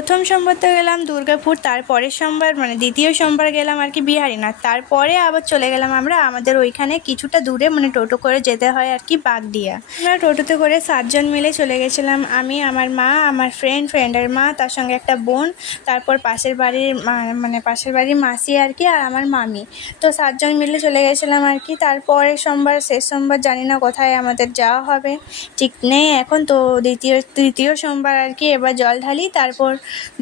প্রথম সোমবার তো গেলাম দুর্গাপুর, তারপরের সোমবার মানে দ্বিতীয় সোমবার গেলাম আর কি বিহারীনাথ। তারপরে আবার চলে গেলাম আমরা আমাদের ওইখানে কিছুটা দূরে, মানে টোটো করে যেতে হয় আর কি বাগডিয়া। আমরা টোটোতে করে 7 জন মিলে চলে গেছিলাম, আমি, আমার মা, আমার ফ্রেন্ডের মা, তার সঙ্গে একটা বোন, তারপর পাশের বাড়ির পাশের বাড়ির মাসি আর কি, আর আমার মামি। তো 7 জন মিলে চলে গেছিলাম আর কি। তারপরের সোমবার, শেষ সোমবার জানি না কোথায় আমাদের যাওয়া হবে, ঠিক নেই এখন। তো তৃতীয় সোমবার আর কি এবার জল ঢালি, তারপর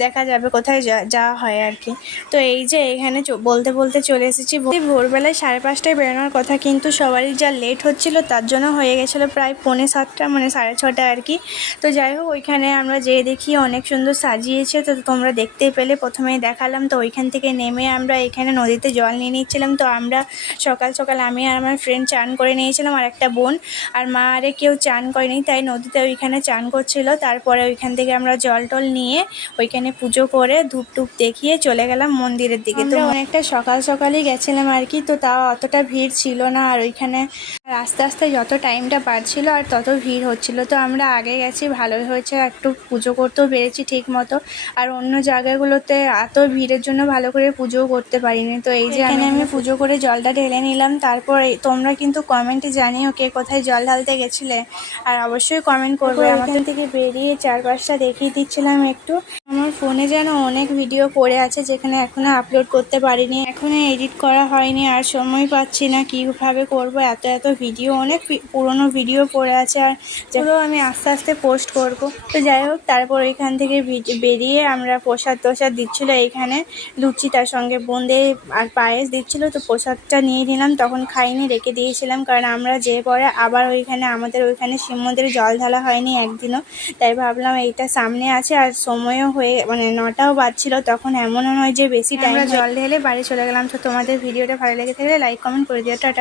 দেখা যাবে কোথায় যাওয়া হয় আর কি। তো এই যে এখানে বলতে বলতে চলে এসেছি। ভোরবেলায় 5:30টায় বেরোনোর কথা, কিন্তু সবারই যা লেট হচ্ছিল তার জন্য হয়ে গেছিলো প্রায় 6:45 মানে 6:30 আর কি। তো যাই হোক, ওইখানে আমরা যেয়ে দেখি অনেক সুন্দর সাজিয়েছে, তো তোমরা দেখতেই পেলে, প্রথমেই দেখালাম। তো ওইখান থেকে নেমে আমরা এখানে নদীতে জল নিয়ে নিচ্ছিলাম। তো আমরা সকাল সকাল আমি আর আমার ফ্রেন্ড চান করে নিয়েছিলাম, আর একটা বোন আর মা আরে কেউ চান করেনি, তাই নদীতে ওইখানে চান করছিল। তারপরে ওইখান থেকে আমরা জল টল নিয়ে ওইখানে পুজো করে ধূপ টুপ দেখিয়ে চলে গেলাম মন্দিরের দিকে। তো অনেকটা সকাল সকালই গেছিলাম আর কি, তো তাও অতটা ভিড় ছিল না। আর ওইখানে আস্তে আস্তে যত টাইমটা বাড়ছিল আর তত ভিড় হচ্ছিল। তো আমরা আগে গেছি, ভালোই হয়েছে, একটু পুজো করতেও পেরেছি ঠিক মতো। আর অন্য জায়গাগুলোতে এত ভিড়ের জন্য ভালো করে পুজোও করতে পারিনি। তো এই যে এখানে আমি পুজো করে জলটা ঢেলে নিলাম। তারপর তোমরা কিন্তু কমেন্টে জানিও কে কোথায় জল ঢালতে গেছিলে, আর অবশ্যই কমেন্ট করবে। আমাদের থেকে বেরিয়ে চারপাশটা দেখিয়ে দিচ্ছিলাম একটু। আমার ফোনে যেন অনেক ভিডিও পড়ে আছে যেখানে এখনো আপলোড করতে পারিনি, এখনো এডিট করা হয়নি, আর সময় পাচ্ছি না কীভাবে করব। এত ভিডিও, অনেক পুরনো ভিডিও পড়ে আছে, আর যেগুলো আমি আস্তে আস্তে পোস্ট করব। তো যাই হোক, তারপর ওইখান থেকে বেরিয়ে আমরা প্রসাদ দিচ্ছিলো এইখানে, লুচি তার সঙ্গে বোঁদে আর পায়েস দিচ্ছিলো। তো প্রসাদটা নিয়ে নিলাম, তখন খাইনি, রেখে দিয়েছিলাম, কারণ আমরা যে পরে আবার আমাদের ওইখানে শিব মন্দিরে জল ঢালা হয়নি একদিনও, তাই ভাবলাম এইটা সামনে আছে আর সময়ও হয়ে মানে 9টাও বাজছিল তখন, এমনও নয় যে বেশি টাইম। আমরা জল ঢেলে বাড়ি চলে গেলাম। তো তোমাদের ভিডিওটা ভালো লেগে থাকলে লাইক কমেন্ট করে দিও। টাটা।